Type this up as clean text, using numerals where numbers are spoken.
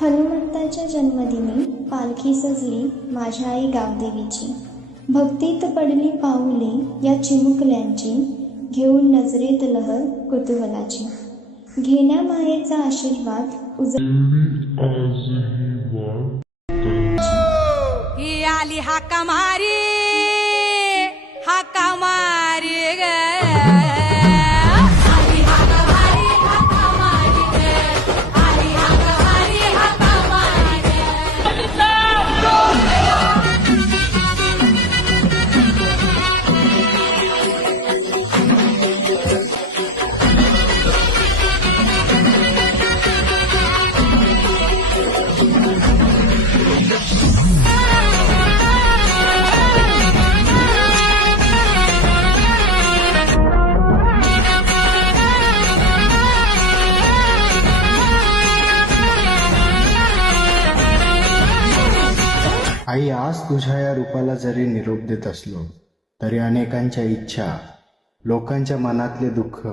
हनुमंताच्या जन्मदिनी पालखी सजली माझ्या आई गावदेवीची. भक्तीत पडली पाऊले या चिमुकल्यांची, घेऊन नजरेत लहर कुतूहलाची. घेण्या मायेचा आशीर्वाद ही आली हाका मारी ग. आई, आज तुझ्या या रूपाला जरी निरोप देत असलो तरी अनेकांच्या इच्छा, लोकांच्या मनातले दुःख